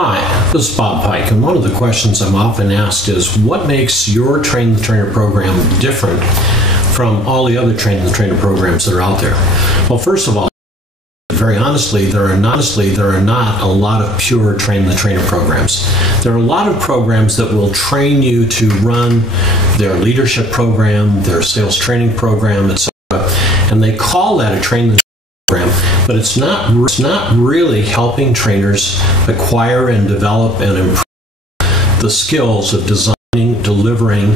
Hi, this is Bob Pike, and one of the questions I'm often asked is, what makes your Train the Trainer program different from all the other Train the Trainer programs that are out there? Well, first of all, very honestly, there are not a lot of pure Train the Trainer programs. There are a lot of programs that will train you to run their leadership program, their sales training program, etc., and they call that a Train the program, but it's not really helping trainers acquire and develop and improve the skills of designing, delivering,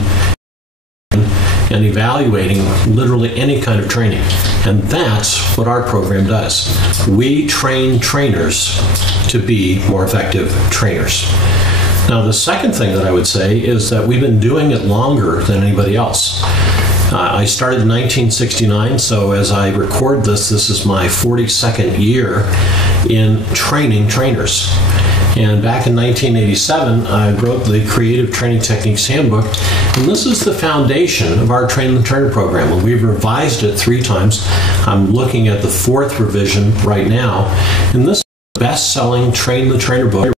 and evaluating literally any kind of training. And that's what our program does. We train trainers to be more effective trainers. Now, the second thing that I would say is that we've been doing it longer than anybody else. I started in 1969, so as I record this is my 42nd year in training trainers. And back in 1987, I wrote the Creative Training Techniques Handbook, and this is the foundation of our Train the Trainer program. And we've revised it 3 times. I'm looking at the 4th revision right now, and this is the best-selling Train the Trainer book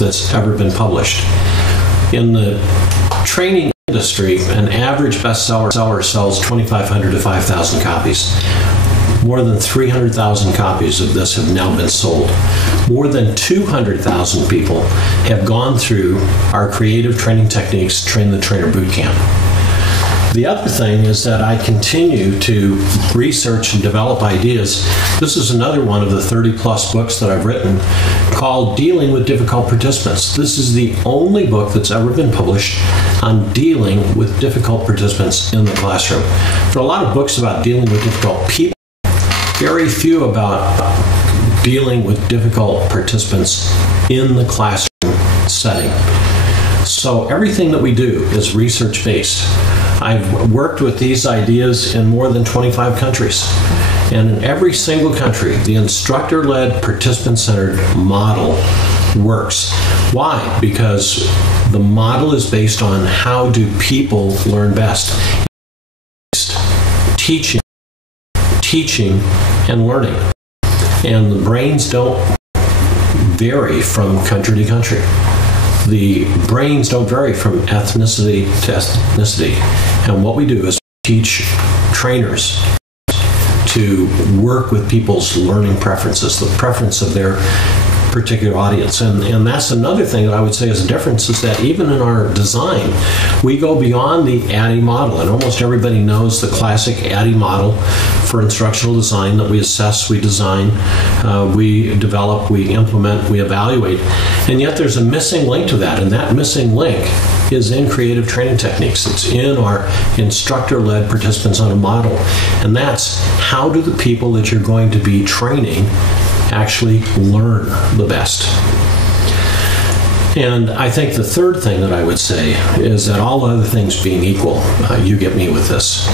that's ever been published. In the training industry, an average bestseller sells 2,500 to 5,000 copies. More than 300,000 copies of this have now been sold. More than 200,000 people have gone through our Creative Training Techniques Train the Trainer Bootcamp. The other thing is that I continue to research and develop ideas. This is another one of the 30-plus books that I've written called Dealing with Difficult Participants. This is the only book that's ever been published on dealing with difficult participants in the classroom. There are a lot of books about dealing with difficult people, very few about dealing with difficult participants in the classroom setting. So everything that we do is research-based. I've worked with these ideas in more than 25 countries. And in every single country, the instructor-led, participant-centered model works. Why? Because the model is based on how do people learn best. Teaching, and learning. And the brains don't vary from country to country. The brains don't vary from ethnicity to ethnicity. And what we do is teach trainers to work with people's learning preferences, the preference of their particular audience. And that's another thing that I would say is a difference, is that even in our design, we go beyond the ADDIE model. And almost everybody knows the classic ADDIE model for instructional design, that we assess, we design, we develop, we implement, we evaluate. And yet there's a missing link to that, and that missing link is in Creative Training Techniques. It's in our instructor-led participants on a model. And that's, how do the people that you're going to be training actually learn the best? And I think the third thing that I would say is that, all other things being equal, you get me with this.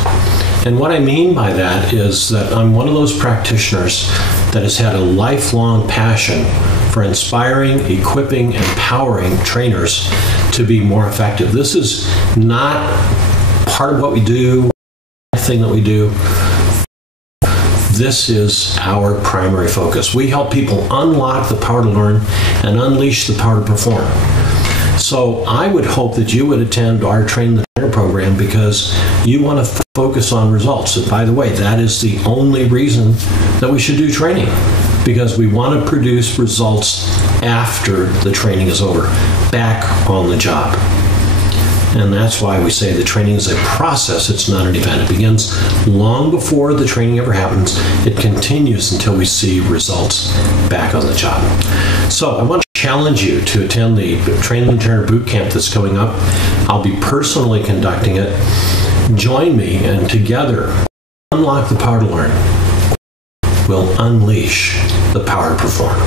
And what I mean by that is that I'm one of those practitioners that has had a lifelong passion for inspiring, equipping, empowering trainers to be more effective. This is not part of what we do, thing that we do. This is our primary focus. We help people unlock the power to learn and unleash the power to perform. So I would hope that you would attend our Train the Trainer program because you want to focus on results. And by the way, that is the only reason that we should do training, because we want to produce results after the training is over, back on the job. And that's why we say the training is a process, it's not an event. It begins long before the training ever happens. It continues until we see results back on the job. So I want to challenge you to attend the Train the Trainer Bootcamp that's coming up. I'll be personally conducting it. Join me, and together, unlock the power to learn. We'll unleash the power to perform.